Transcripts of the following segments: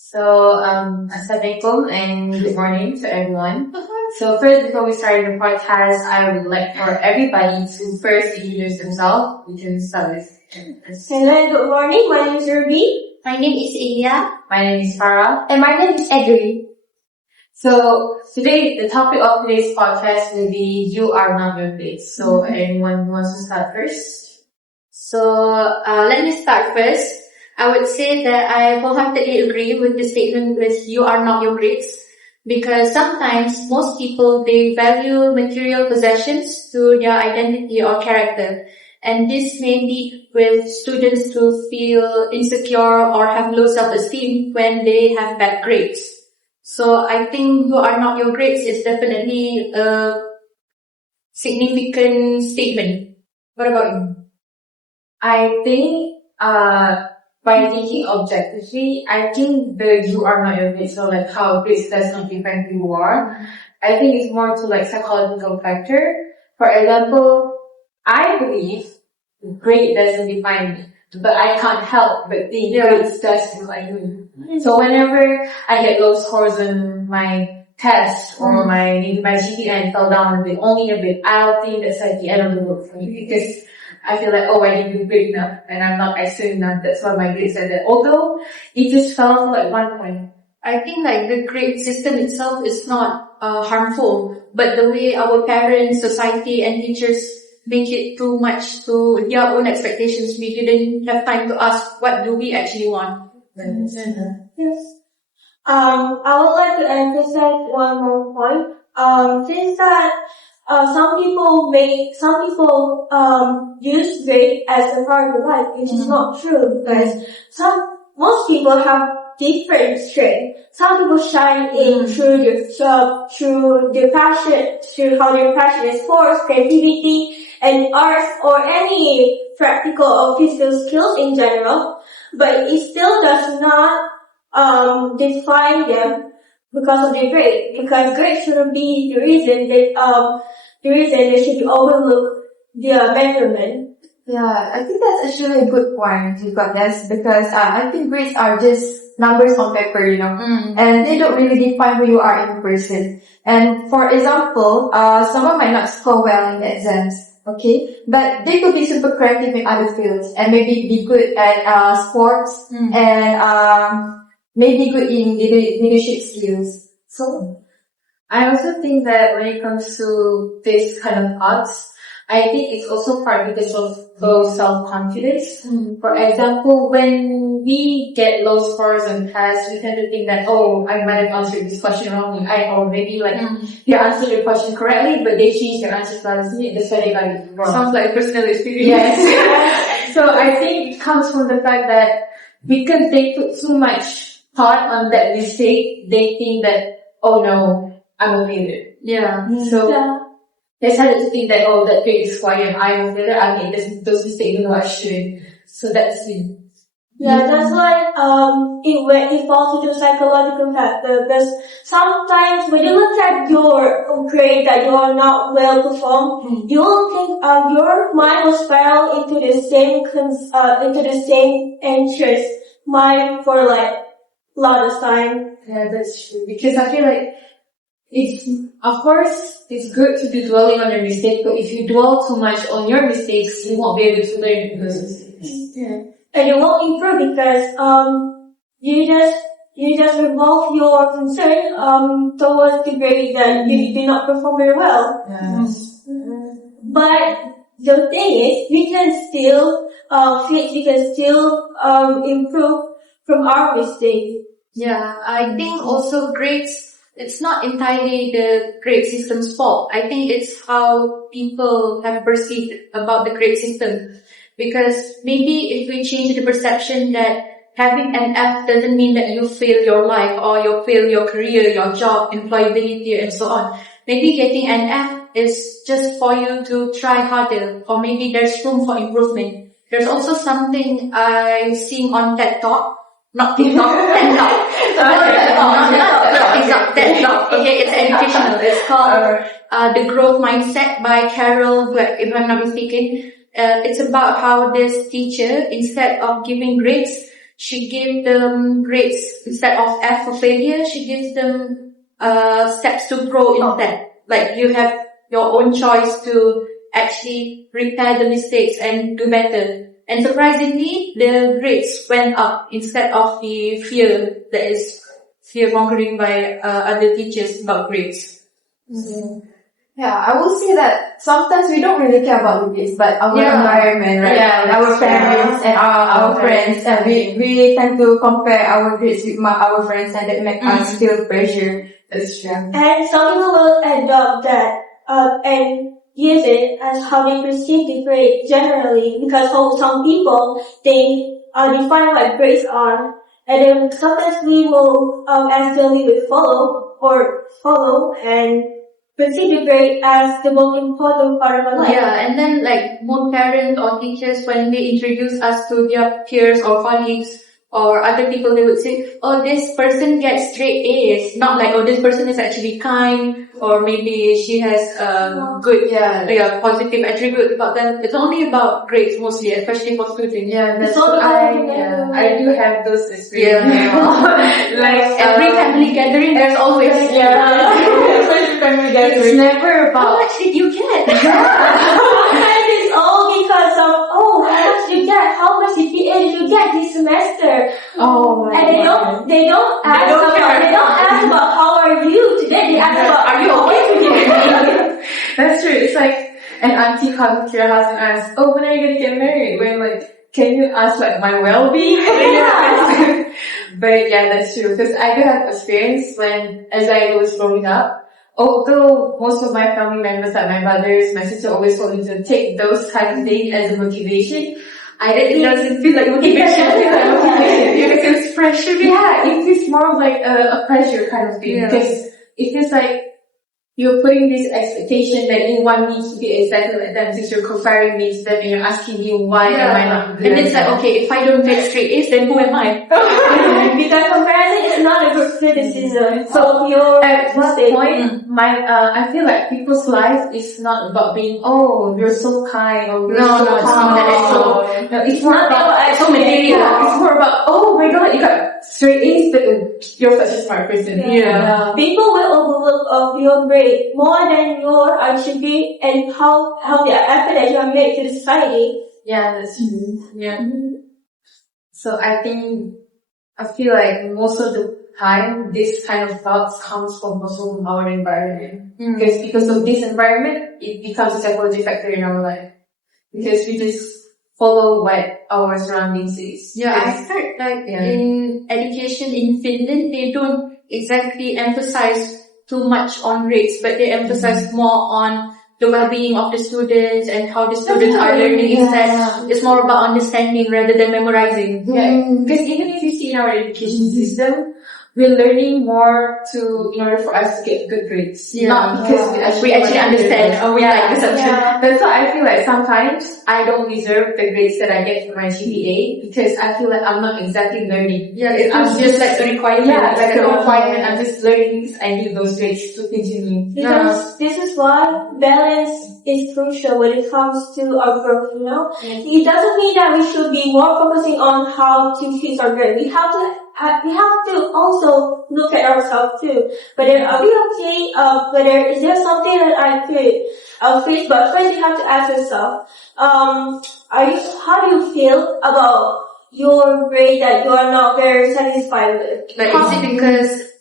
Assalamualaikum and good morning to everyone. So first, before we start the podcast, I would like for everybody to first introduce themselves. We can start with. Hello and good morning. My name is Ruby. My name is Ilya. My name is Farah. And my name is Edri. So today, the topic of today's podcast will be "You Are Not Your Place." So anyone who wants to start first? Let me start first. I would say that I wholeheartedly agree with the statement with "you are not your grades," because sometimes most people, they value material possessions to their identity or character. And this may lead with students to feel insecure or have low self-esteem when they have bad grades. So I think "you are not your grades" is definitely a significant statement. What about you? I think, by thinking objectively, I think the "you are not your grades," so like how grades does not define who you are. I think it's more to like psychological factor. For example, I believe grade doesn't define me, but I can't help but think grades does define me. So whenever I get low scores on my test or my GPA fell down a bit, only a bit, I'll think that's like the end of the world for me because I feel like, I didn't do good enough and I'm not excellent enough. That's why my grades said that. Although it just fell to like 1 point. I think like the grade system itself is not harmful, but the way our parents, society and teachers make it too much to their own expectations, we didn't have time to ask what do we actually want. Yes. I would like to emphasize one more point. Since that some people use grade as a part of life, which is not true because most people have different strengths. Some people shine in through their passion, through how their passion is sports, creativity, and arts, or any practical or physical skills in general. But it still does not define them because of their grade. Because grade shouldn't be the reason they should overlook their measurement. Yeah, I think that's actually a good point you got, yes, because I think grades are just numbers on paper, and they don't really define who you are in person. And for example, someone might not score well in the exams, okay, but they could be super creative in other fields and maybe be good at sports and maybe good in leadership skills. So I also think that when it comes to this kind of arts, I think it's also part because of low self-confidence. For example, when we get low scores on tests, we tend to think that, I might have answered this question wrongly. Or maybe you answered the question correctly, but they changed their answers last minute. That's why they got it wrong. Sounds like personal experience. Yes. So I think it comes from the fact that because they put too much thought on that mistake, they think that, oh no, I'm a failure. Yeah. So they started to think that, that grade is quiet, I'm a failure, I made those mistakes, even though I shouldn't. So that's it. Yeah, that's why it falls into psychological factor, because sometimes when you look at your grade that you are not well performed, you will think your mind will spiral into the same interest mind for like a lot of time. Yeah, that's true. Because I feel like of course, it's good to be dwelling on your mistake, but if you dwell too much on your mistakes, you won't be able to learn from those mistakes. Yeah. And you won't improve because you just revolve your concern towards the grade that you did not perform very well. Yes. But the thing is, we can still improve from our mistake. Yeah, I think also grades, it's not entirely the grade system's fault. I think it's how people have perceived about the grade system. Because maybe if we change the perception that having an F doesn't mean that you fail your life or you fail your career, your job, employability, and so on. Maybe getting an F is just for you to try harder, or maybe there's room for improvement. There's also something I seen on TED Talk. Not TikTok, TED Talk. TED Talk. Okay, it's educational. It's called The Growth Mindset by Carol Dweck, if I'm not mistaken. It's about how this teacher, instead of giving grades, she gave them grades instead of F for failure. She gives them steps to grow instead. Like you have your own choice to actually repair the mistakes and do better. And surprisingly, the grades went up instead of the fear that is fear-mongering by other teachers about grades. Yeah, I will say that sometimes we don't really care about the grades, but our environment, right? Yeah, Our parents and our friends, and we tend to compare our grades with our friends, and that make us feel pressure. That's true. And some people will adopt that and use it as how they perceive the grade generally, because some people they define what grades are, and then sometimes we will accidentally will follow and perceive the grade as the most important part of our life. Yeah, and then like more parents or teachers, when they introduce us to their peers or colleagues or other people, they would say, oh, this person gets straight A's. Not like, oh, this person is actually kind, or maybe she has good, positive attributes about them. It's only about grades mostly, especially for students. Yeah, that's It's all true. about I do have those experiences. Like Every family gathering, there's always Family it's gathering. never how about much did you get? And it's all because of, how much you get, how much GPA did you get this semester? oh my And they God. don't ask about how are you today, they ask about are you okay today? That's true. It's like an auntie comes to your house and asks, oh, when are you gonna get married? When like, can you ask like my well-being? But yeah, that's true. Because I do have experience as I was growing up. Although most of my family members, like my brothers, my sister, always told me to take those kind of things as a motivation, it doesn't feel like motivation. It feels like motivation. It feels pressure. Yeah, it feels more of like a pressure kind of thing. Yeah. Because it feels like you're putting this expectation that you want me to be exactly like them, since you're comparing me to them and you're asking me why am I not good. And it's like, okay, if I don't get straight A's, then who am I? Because comparison is not a good criticism. So your At one mistake. point, I feel like people's life is not about being, oh, you're so kind, or you're so No, it's not that at all. No, it's not about so material. Yeah, it's more about, oh my God, you got straight A's, but you're such a smart person. Yeah. People will overlook of your grade more than your achievement and how the effort that you have made to the society. Yeah, that's true. Yeah. So I feel like most of the time, this kind of thoughts comes from also from our environment. Because of this environment, it becomes a psychology factor in our life. Because we just follow what our surroundings is. Yeah, I heard like in education in Finland, they don't exactly emphasize too much on grades, but they emphasize more on the well-being of the students and how the students are learning instead. It's more about understanding rather than memorizing. Yeah, because even if you see in our education system, we're learning more in order for us to get good grades. Not because we actually understand or we like the subject. That's why I feel like sometimes I don't deserve the grades that I get for my GPA, because I feel like I'm not exactly learning. Yeah, it's just like a requirement. Yeah, like a requirement. I'm just learning because I need those grades to continue. Because this is why balance is crucial when it comes to our growth, you know? It doesn't mean that we should be more focusing on how to fix our grade. We have to also look at ourselves too. Whether are we okay? Whether is there something that I could fix? But first, you have to ask yourself, how do you feel about your grade that you are not very satisfied with? Like,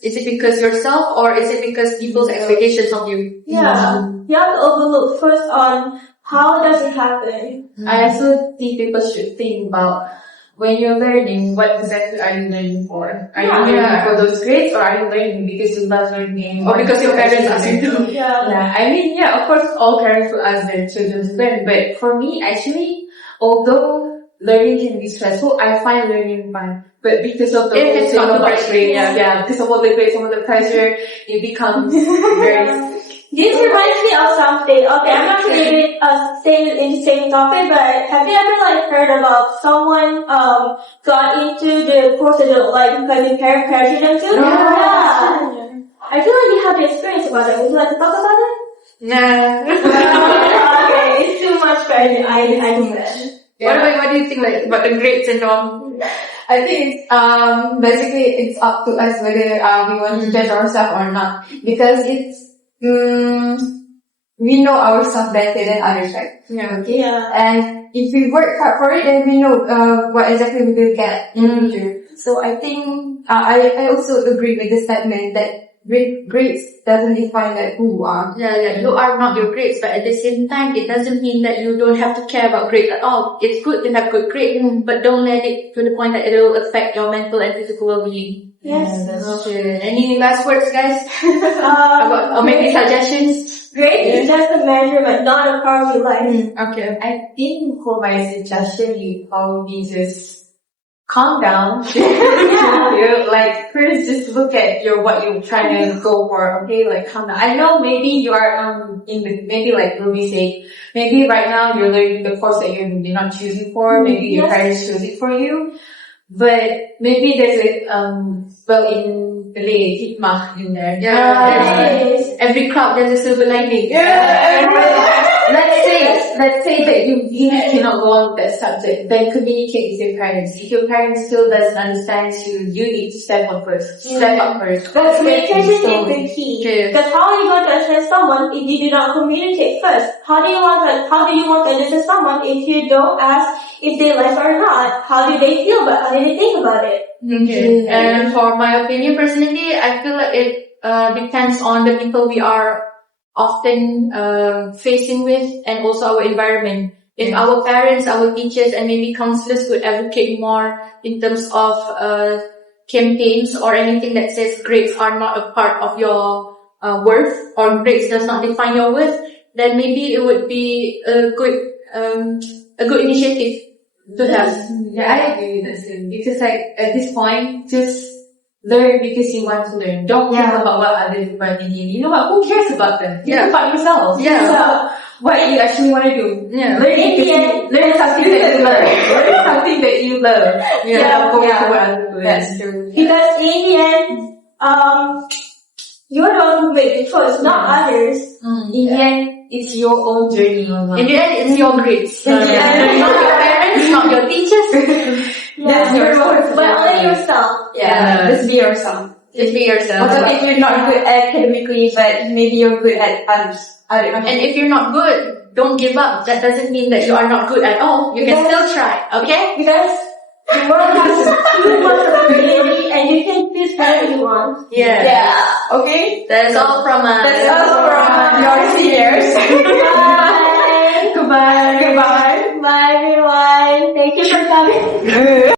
is it because yourself, or is it because people's expectations of you? Yeah, you have to overlook first on how does it happen. I also think people should think about, when you're learning, what exactly are you learning for? Are you learning for those grades, or are you learning because you love learning? Or because your parents ask you to? Yeah. I mean, of course, all parents will ask their children to learn, but for me, actually, although learning can be stressful, I find learning fun. But because of the If it's whole not thing the about grades, because of all the grades, all the pressure, it becomes very... This reminds me of something. Okay, I'm not really staying in the same topic, but have you ever heard about someone got into the procedure because the parent pressured them to? Yeah. I feel like you have the experience about it. Would you like to talk about it? Nah. Okay, it's too much pressure. I do that. What do you think about the grades and all? I think it's basically it's up to us whether we want to judge ourselves or not, because it's we know ourselves better than others, right? Yeah. Okay. Yeah. And if we work hard for it, then we know what exactly we will get in the future. So I think I also agree with the statement that grades doesn't define that who you are. Yeah, you are not your grades, but at the same time, it doesn't mean that you don't have to care about grades at all. It's good to have good grades, but don't let it to the point that it will affect your mental and physical well-being. Yes. That's Okay. Any last words, guys? Or maybe suggestions? Grades is just a measurement, not a part of your life. Okay. I think for my suggestion, you probably just calm down. Like first, just look at what you're trying to go for. Okay, like calm down. I know maybe you are maybe like Ruby said, maybe right now you're learning the course that you're not choosing for. Maybe your parents chose it for you, but maybe there's in Malay, hikmah in there. Yes. Every cloud there's a silver lining. Let's say that you really cannot go on with that subject, then communicate with your parents. If your parents still doesn't understand you, you need to step up first. Step up first. But communication is the key. Okay. Because how are you going to understand someone if you do not communicate first? How do you want to understand someone if you don't ask if they like or not? How do they feel about it? How do they think about it? Okay. And for my opinion, personally, I feel like it depends on the people we are often facing with, and also our environment. If our parents, our teachers, and maybe counselors would advocate more in terms of campaigns or anything that says grades are not a part of your worth, or grades does not define your worth, then maybe it would be a good initiative to have. Yeah, I agree with that too. Because like at this point, just learn because you want to learn. Don't care about what other people are thinking. You know what? Who cares about them? Think about yourself. Yeah. Think about what you actually want to do. Yeah. Learn something that you love. Learn something that you love. Yeah. Go for what other people. That's true. Because in the end, you're the one who makes the choice, not others. In the end, it's your own journey. In the end, it's your grades. Not your parents, not your teachers. Yeah. But only yourself. Yeah, just be yourself. Just be yourself. Also, if you're not good academically, but maybe you're good at others. And if you're not good, don't give up. That doesn't mean that you are not good at all. You can still try, okay? Because the world has too much opportunity and you can choose whatever you want. Yeah. Okay? That's all from us. That's all from your seniors. Bye. Goodbye. Goodbye. Bye everyone. Thank you for coming.